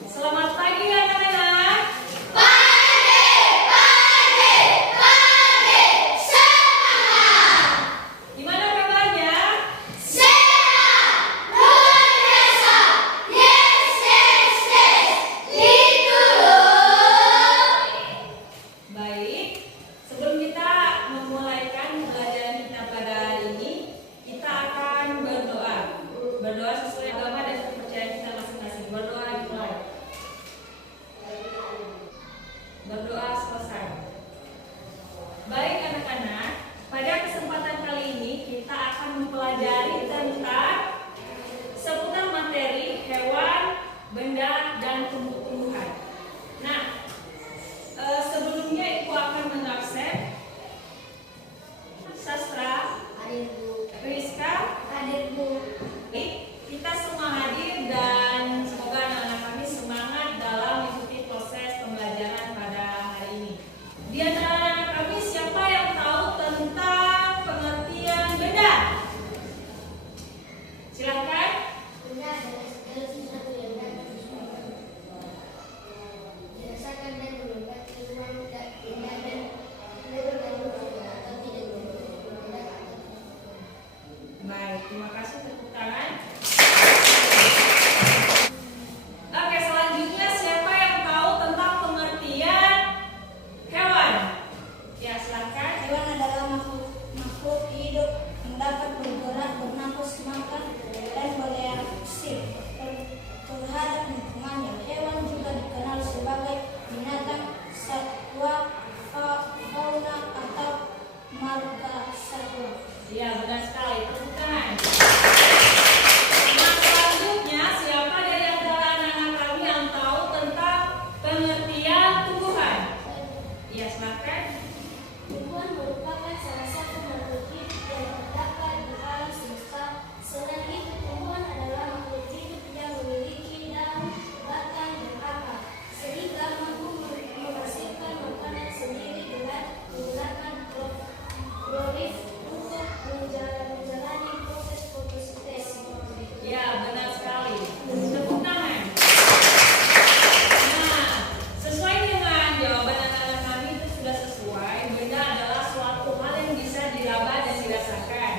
Selamat pagi anak-anak. Gimana kabarnya? Baik, sebelum kita memulaikan pembelajaran kita pada hari ini, kita akan berdoa. Berdoa sesuai agama dan kepercayaan kita masing-masing. Berdoa dimulai. Berdoa selesai. Baik anak-anak, pada kesempatan kali ini kita akan mempelajari tentang seputar materi hewan, benda, dan tumbuh-tumbuhan. Nah, sebelumnya Ibu akan menabsen Sastra, Rizka, kita semua hadir dan semoga anak-anak kami semangat dalam mengikuti proses pembelajaran pada hari ini. Di antara anak kami siapa yang tahu tentang pengertian benda? Silakan. Baik, terima kasih, tepuk tangan. Oke, selanjutnya siapa yang tahu tentang pengertian hewan? Ya, silakan. Hewan adalah makhluk hidup yang dapat bergerak, bernafas, makan, dan bereaksi terhadap lingkungannya. Hewan juga dikenal sebagai binatang, satwa, fauna, atau marga satwa. Iya, benar sekali. Tepuk tangan. Nah, selanjutnya siapa dari antara anak-anak kami yang tahu tentang pengertian tumbuhan? Iya, silakan. Tumbuhan merupakan salah satu makhluk hidup yang terdapat di alam semesta. Selain itu, tumbuhan adalah makhluk hidup yang memiliki daun, batang, dan akar, sehingga mampu menghasilkan makanan sendiri dengan menggunakan klorofil untuk menjalani proses fotosintesis. Ya, benar sekali. Tepuk tangan. Nah, sesuai dengan jawaban anak-anak kami itu sudah sesuai. Benda adalah suatu hal yang bisa diraba dan dirasakan.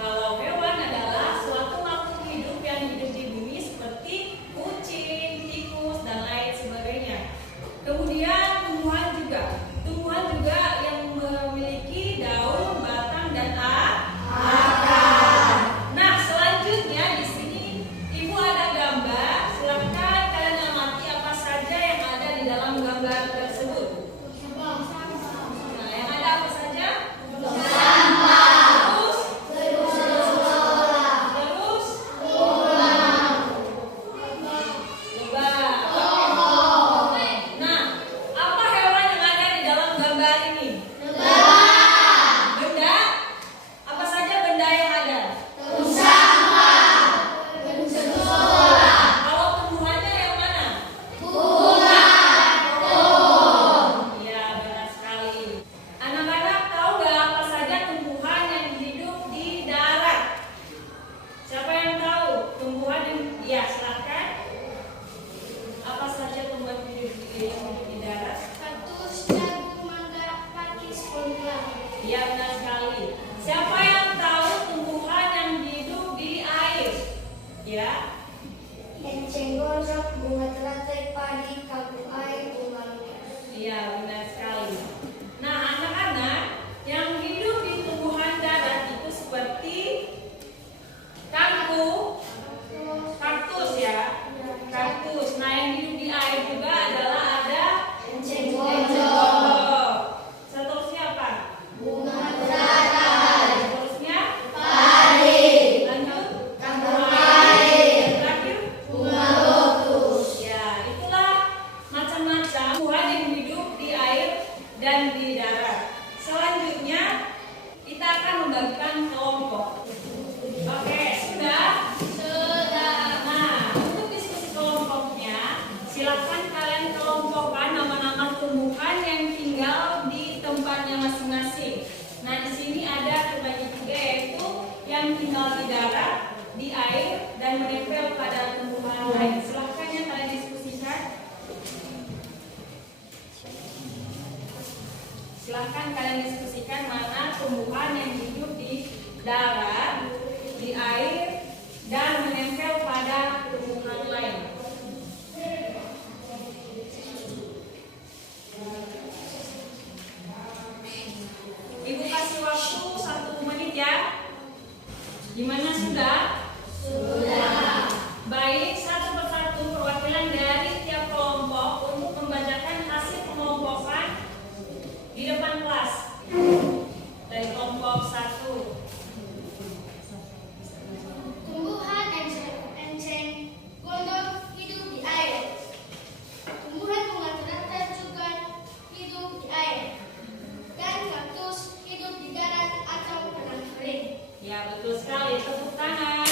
Kalau hewan adalah suatu makhluk hidup yang hidup di bumi seperti kucing, tikus, dan lain sebagainya. Kemudian tumbuhan juga. Tumbuhan juga yang memiliki daun, batang, dan akar. Nah, selanjutnya di sini Ibu ada gambar. Silakan kalian amati apa saja yang ada di dalam gambar tersebut. Nah, yang ada apa saja? Terus lubang. Nah, apa hewan yang ada di dalam gambar ini? Benda? Apa saja benda yang ada? Kalau tumbuhannya yang mana? Iya, benar sekali. Anak-anak tahu nggak apa saja tumbuhan yang hidup di darat? Siapa yang tahu? Tumbuhan yang, ya silakan. Apa saja tumbuhan yang hidup di darat? Kaktus, jagung, mangga, pakis, poniran. Iya, benar sekali. Siapa yang tahu tumbuhan yang hidup di air? Ya. Enceng gondok, bunga teratai, padi, kabut air, bunga lukis. Iya, benar sekali. Nah, anak-anak yang hidup di tumbuhan darat itu seperti kaktus ya. Kaktus. Nah, yang hidup di air juga adalah ada Enceng gondok. Seterusnya apa? bunga teratai, Seterusnya padi, lanjut kabut air, terakhir. bunga lotus. Ya, itulah macam-macam tumbuhan yang hidup di air dan di darat. Selanjutnya kita akan membagikan kelompok. Oke, sudah? Nah, untuk diskusi kelompoknya, silakan kalian kelompokkan nama-nama tumbuhan yang tinggal di tempatnya masing-masing. Nah, di sini ada terbagi tiga, yaitu yang tinggal di darat, di air, dan menempel pada tumbuhan lain. Silahkan ya kalian diskusikan. akan kalian diskusikan mana tumbuhan yang hidup di darat, di air, dan menempel pada tumbuhan lain. Ibu kasih waktu 1 menit ya. Gimana, sudah? Sudah. Baik, satu persatu perwakilan dari tiap kelompok untuk membacakan hasil pengelompokan di depan kelas. Dari kelompok 1. Tumbuhan enceng gondok hidup di air. Tumbuhan bunga teratai juga hidup di air. Dan kaktus hidup di darat atau tanah kering. Ya, betul sekali. Tepuk tangan.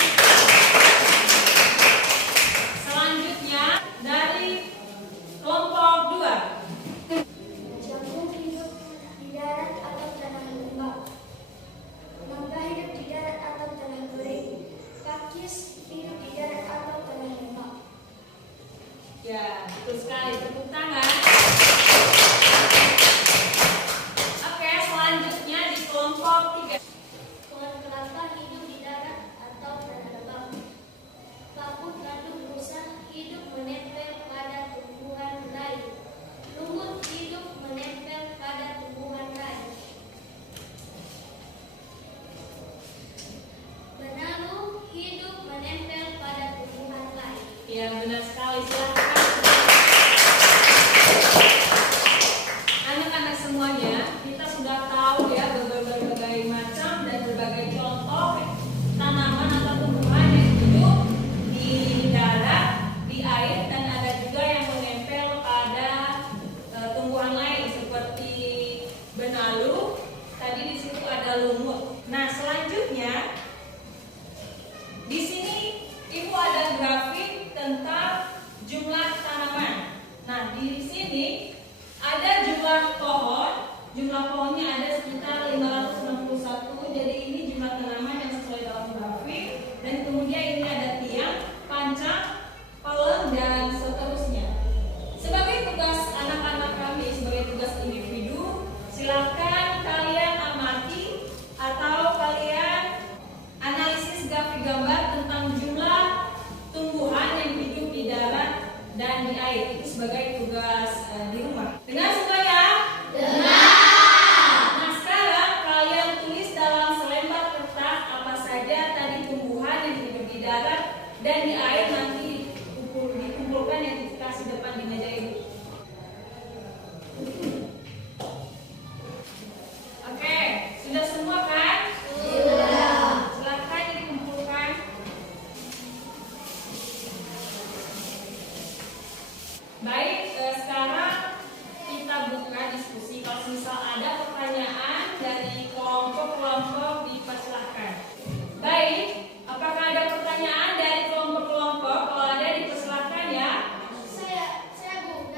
Selanjutnya dari kelompok 2. Jamur hidup di darat atau tanah lembab. Mangga hidup di darat atau tanah kering. Pakis hidup di darat atau tanah lembab. Ya, betul sekali. Tepuk tangan. Oke, selanjutnya di kelompok 3. Pohon kelapa hidup di darat atau tanah lembab. Paku kandung rusa hidup menempel pada tumbuhan lain. Lumut hidup menempel pada tumbuhan lain. Benalu hidup menempel pada tumbuhan lain. Ya, benar sekali. Silakan. Anak-anak semuanya, kita sudah tahu ya berbagai macam dan berbagai contoh tanaman atau tumbuhan yang hidup di darat, di air, dan ada juga yang menempel pada tumbuhan lain seperti benalu. Tadi di situ ada lumut. Nah, selanjutnya di sini Ibu ada grafik tentang jumlah tanaman. Nah, di sini ada jumlah pohon. Jumlah pohonnya ada sekitar 561. Jadi ini jumlah tanaman yang sesuai dalam grafik. Dan kemudian ini ada tiang, pancang, palem, dan seterusnya. Sebagai tugas anak-anak kami, sebagai tugas individu, silakan kalian amati atau kalian analisis grafik gambar tentang jumlah tumbuhan yang hidup di darat dan di air. Itu sebagai tugas di rumah. Dengar semuanya? Dengar. Nah, sekarang kalian tulis dalam selembar kertas apa saja tadi tumbuhan yang hidup di darat dan di air, nanti dikumpulkan yang dikasih depan di meja ibu. Oke, sudah semua kan? Sudah. Silakan dikumpulkan. Baik, sekarang kita buka diskusi. Kalau misal ada pertanyaan dari kelompok-kelompok, dipersilahkan. Baik, apakah ada pertanyaan dari kelompok-kelompok? Kalau ada, dipersilahkan ya. Saya Bu.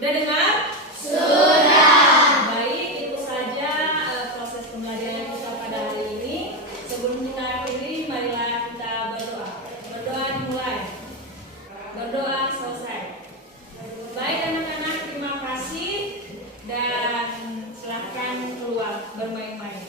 Udah dengar? Sudah. Baik, itu saja proses pembelajaran kita pada hari ini. Sebelum kita akhiri, marilah kita berdoa. Berdoa dimulai. Berdoa selesai. Baik anak-anak, terima kasih dan silahkan keluar bermain-main.